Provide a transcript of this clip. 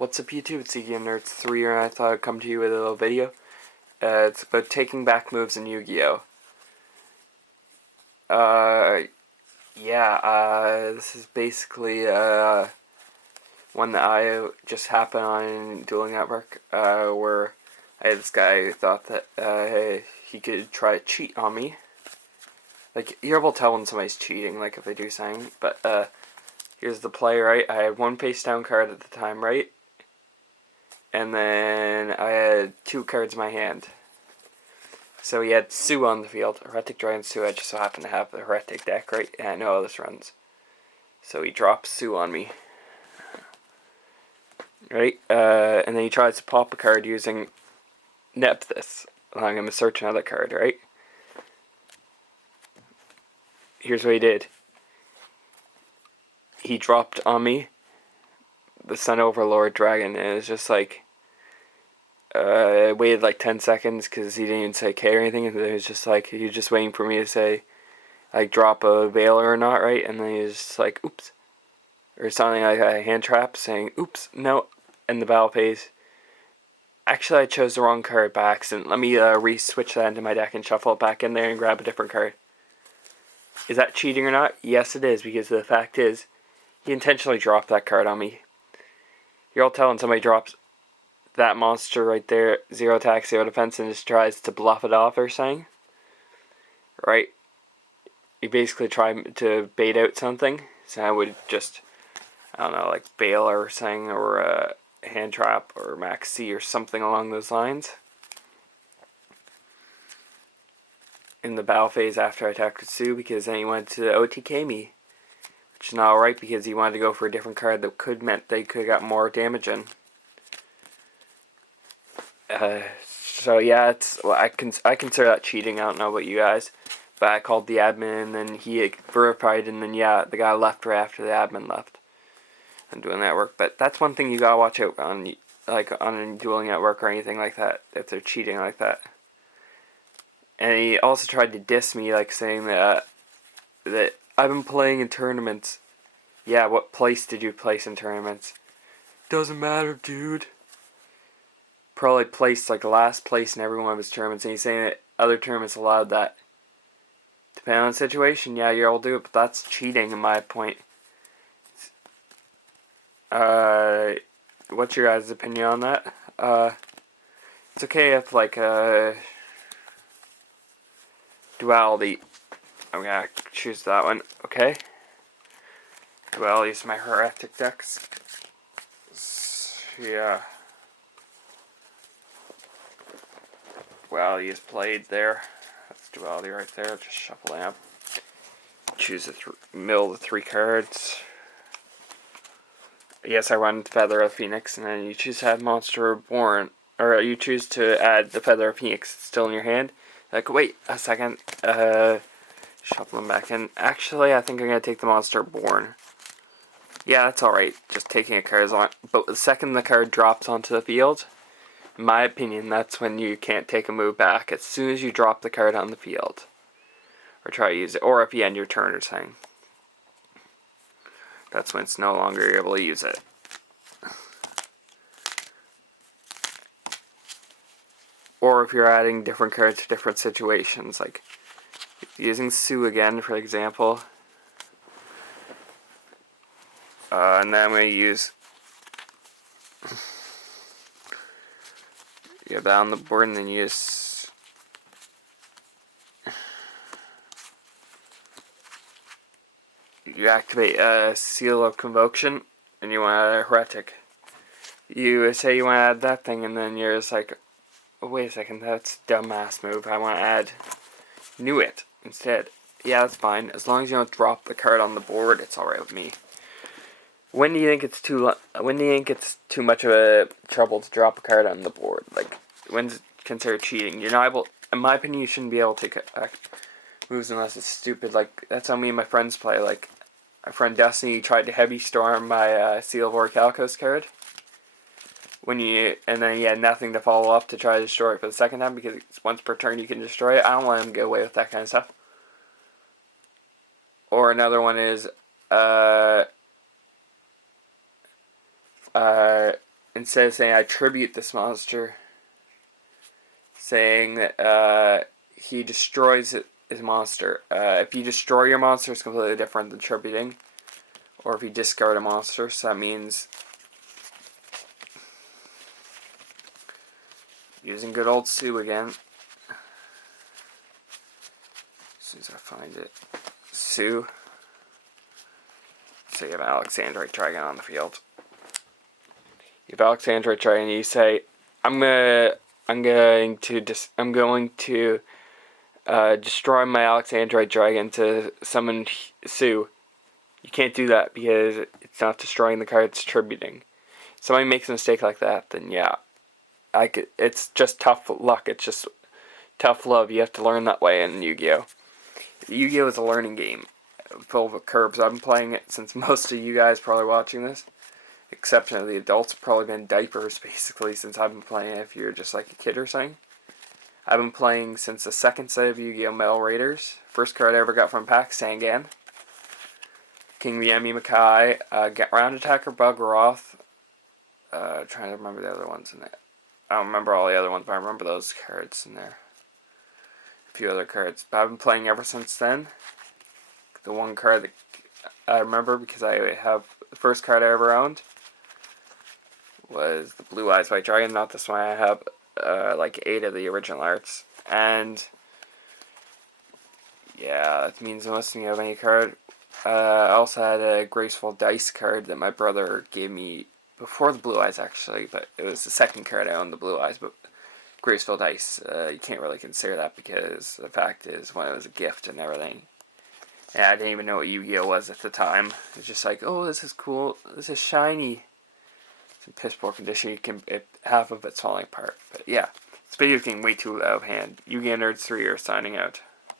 What's up YouTube, it's yugioh Nerds 3 and I thought I'd come to you with a little video. It's about taking back moves in Yu-Gi-Oh! This is basically one that I just happened on Dueling Network, where I had this guy who thought that he could try to cheat on me. Like, you're able to tell when somebody's cheating, like if they do something, but here's the play, right? I had one face down card at the time, right? And then I had 2 cards in my hand. So he had Sue on the field, Heretic Dragon Sue. I just so happen to have the Heretic deck, right? And I know how this runs. So he drops Sue on me. Right? And then he tries to pop a card using Nephthys, allowing him to search another card, right? Here's what he did. He dropped on me the Sun Overlord Dragon, and it was just like, I waited like 10 seconds because he didn't even say K or anything, and it was just like, he was just waiting for me to say, like, drop a Veiler or not, right? And then he was just like, oops. Or something like a hand trap saying, oops, no, in the battle phase. Actually, I chose the wrong card by accident. Let me re-switch that into my deck and shuffle it back in there and grab a different card. Is that cheating or not? Yes, it is, because the fact is, he intentionally dropped that card on me. You're all telling somebody drops that monster right there, 0 attack, 0 defense, and just tries to bluff it off or something. Right? You basically try to bait out something. So I would just, I don't know, like bail or something, or a hand trap, or max C, or something along those lines. In the battle phase after I attacked Sue, because then he wanted to OTK me. Which is not alright, because he wanted to go for a different card that could meant they could have got more damage in. So yeah, I consider that cheating. I don't know about you guys, but I called the admin, and then he verified, and then yeah, the guy left right after the admin left. I'm doing that work, but that's one thing you gotta watch out on, like on a Dueling Network or anything like that, if they're cheating like that. And he also tried to diss me, like saying that I've been playing in tournaments. Yeah, what place did you place in tournaments? Doesn't matter, dude. Probably placed like last place in every one of his tournaments, and he's saying that other tournaments allowed that. Depending on the situation, yeah, you'll do it, but that's cheating in my point. What's your guys' opinion on that? It's okay if like duality. I'm gonna choose that one. Okay. Duality is my Heretic decks. Yeah. Duality is played there. That's duality right there. Just shuffling up. Choose the middle of the 3 cards. Yes, I run Feather of Phoenix, and then you choose to add Monster Reborn, or you choose to add the Feather of Phoenix. It's still in your hand. Like, wait a second. Shuffle them back in. Actually, I think I'm gonna take the Monster Born. Yeah, that's alright. Just taking a card is on. But the second the card drops onto the field, in my opinion, that's when you can't take a move back. As soon as you drop the card on the field, or try to use it, or if you end your turn or something, that's when it's no longer able to use it. Or if you're adding different cards to different situations, like using Sue again, for example. And then I'm going to use, you have that on the board, and then use, you activate a Seal of Convocation, and you want to add a Heretic. You say you want to add that thing, and then you're just like, oh, wait a second, that's a dumbass move. I want to add Nuit instead. Yeah, that's fine. As long as you don't drop the card on the board, it's alright with me. When do you think it's too much of a trouble to drop a card on the board? Like, when's it considered cheating? You're not able, in my opinion, you shouldn't be able to take moves unless it's stupid. Like, that's how me and my friends play. Like, my friend Destiny tried to heavy storm my Seal of Orichalcos card. And then he had nothing to follow up to try to destroy it for the second time, because it's once per turn you can destroy it. I don't want him to get away with that kind of stuff. Or another one is instead of saying I tribute this monster, saying that he destroys his monster. If you destroy your monster, it's completely different than tributing. Or if you discard a monster, so that means using good old Sue again. As soon as I find it. Sue. So you have an Alexandrite Dragon on the field. You have Alexandrite Dragon, and you say, I'm going to destroy my Alexandrite Dragon to summon Sue. You can't do that because it's not destroying the card, it's tributing. If somebody makes a mistake like that, then yeah. It's just tough luck, it's just tough love. You have to learn that way in Yu-Gi-Oh! Yu-Gi-Oh! Is a learning game full of curves. I've been playing it since most of you guys probably watching this. Exception of the adults have probably been diapers basically since I've been playing it if you're just like a kid or something. I've been playing since the second set of Yu-Gi-Oh! Metal Raiders. First card I ever got from pack, Sangan. King Yemi Makai, Round Attacker Bugroth. Trying to remember the other ones in there. I don't remember all the other ones, but I remember those cards in there. A few other cards. But I've been playing ever since then. The one card that I remember because I have the first card I ever owned was the Blue Eyes White Dragon. Not this one. I have like 8 of the original arts. And yeah, that means most of you have any card. I also had a Graceful Dice card that my brother gave me before the Blue Eyes actually, but it was the second card I owned, the Blue Eyes, but Graceful Dice, you can't really consider that because the fact is when it was a gift and everything. And I didn't even know what Yu-Gi-Oh! Was at the time. It was just like, oh, this is cool, this is shiny. It's in piss poor condition, half of it's falling apart. But yeah, this video getting way too out of hand. Yu-Gi-Oh! Nerds 3 are signing out.